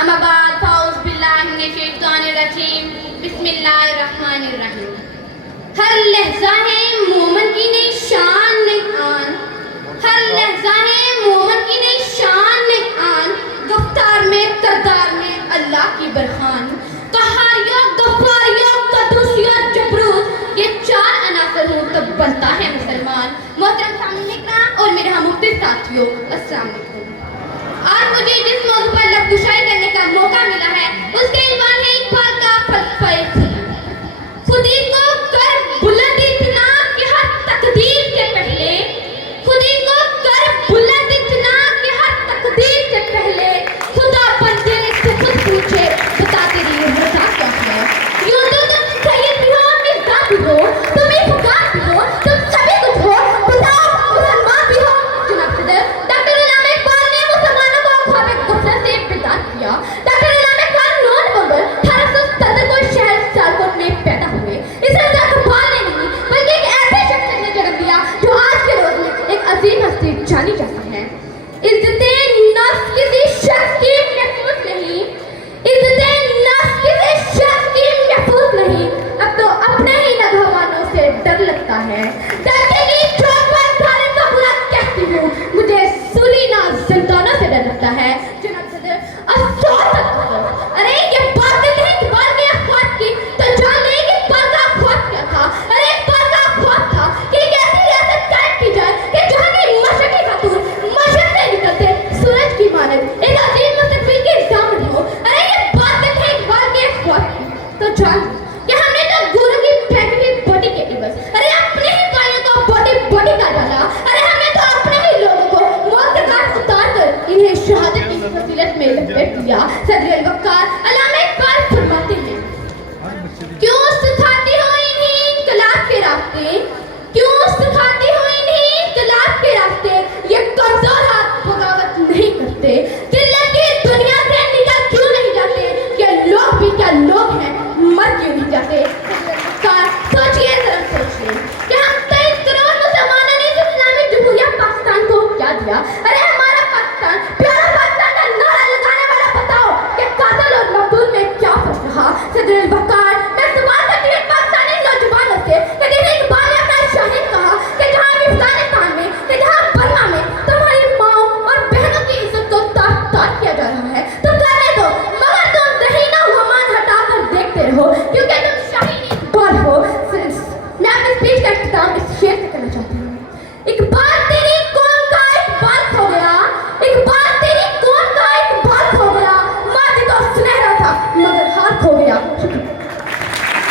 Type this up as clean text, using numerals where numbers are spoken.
اما بعد فاعوذ باللہ من الشیطان الرجیم بسم اللہ الرحمن الرحیم. ہر لحظہ ہے مومن کی نئی شان نئی آن, ہر لحظہ ہے مومن کی نئی شان نئی آن, گفتار میں کردار میں اللہ کی برہان. قہاریت غفاریت قدوسیت جبروت یہ چار عناصر ہوں تب بنتا ہے مسلمان. محترم سامعین اکرام اور میرے ہم مفتی ساتھیوں, السلام علیکم. آج مجھے جس موضوع پر لب گشائی کرنے کا موقع ملا ہے اس کے عنوان ہے اقبال کا فلسفہ خدا. خودی کو کر بلند اتنا کہ ہر تقدیر سے پہلے, خودی کو کر بلند اتنا کہ ہر تقدیر سے پہلے خدا بندے سے خود پوچھے بتا تیری رضا کیا ہے. یوں تو تم سید بھی ہو مرزا بھی ہو, تم افغان بھی ہو, تم سبھی کچھ ہو, بتاؤ مسلمان بھی ہو. جناب صدر ڈاکٹر علامہ اقبال نے مسلمانوں کو خواب غفلت سے بیدار کیا. ڈاکٹر علامہ اقبال 9 نومبر 1870 کو شہر سیالکوٹ میں پیدا ہوئے. اس رضا اقبال نے نہیں بلکہ ایک ایسے شخص نے جنم دیا جو آج کے روز میں ایک عظیم ہستی جانی جاتی ہے. عزت نفس کسی شخص کی محفوظ نہیں, عزت نفس کسی شخص کی محفوظ نہیں. اب تو اپنے ہی ناگہانوں سے ڈر لگتا ہے. ڈرتے کی چوک پر ظالم کا برا کہتی ہوں, مجھے سولی نہ زندانوں سے ڈر لگتا ہے. جناب صدر افسوس افسوس, ارے یہ بات نہیں اقبال کے اخوات کی تو جان لیں کہ اقبال کا اخوات کیا تھا. ارے اقبال کا اخوات تھا کہ ایک ایسی ریاست قائم کی جائے کہ جہاں کی مشرقی خاتون مشرق سے نکلتے سورج کی مانند ایک عظیم مستقبل کی ضامن ہو. ارے یہ بات نہیں اقبال کے اخوات کی تو جان لیں کہ ہم نے تو گورو کی پھینکی ہوئی بوٹی کے عوض ارے اپنے ہی بھائیوں کو بوٹی کا ڈالا. ارے ہمیں تو اپنے ہی لوگوں کو موت کے گھاٹ اتار کر انہیں شہادت کی فضیلت میں لپیٹ دیا. صدر الوقار علامہ اقبال فرماتے ہیں, کیوں سکھاتی ہو انہیں انقلاب کے راستے, کیوں سکھاتی ہو انہیں انقلاب کے راستے, یہ کمزور ہاتھ بغاوت نہیں کرتے. دلت کی دنیا سے نکل کیوں نہیں جاتے, یہ لوگ بھی کیا لوگ ہیں, مر کیوں نہیں جاتے. سوچئے ذرا سوچئے کہ ہم 23 کروڑ مسلمانوں نے اس اسلامی جمہوریہ پاکستان کو کیا دیا. ارے ہمارا پاکستان پیارا پاکستان کا نعرہ لگانے والا بتاؤ کہ قاتل اور مقتول میں کیا فرق رہا. صدر الوقار میں سوال کرتی ہوں پاکستانی نوجوانوں سے کہ جیسے اقبال نے اپنا شاہد کہا کہ جہاں افغانستان میں, کہ جہاں برما میں تمہاری ماؤں اور بہنوں کی عزت کو تار کیا جا رہا ہے تو کرنے دو, مگر تم رہینہ ومان ہٹا کر دیکھتے رہو کیونکہ تم شاہین اقبال ہو. میں اپنے اسپیچ کا اختتام اس شعر سے کرنا چاہتی ہوں. اقبال تیری قوم کا اقبال کھو گیا, اقبال تیری قوم کا اقبال کھو گیا, ماضی تو سنہرا تھا مگر ہار کھو گیا. شکریہ.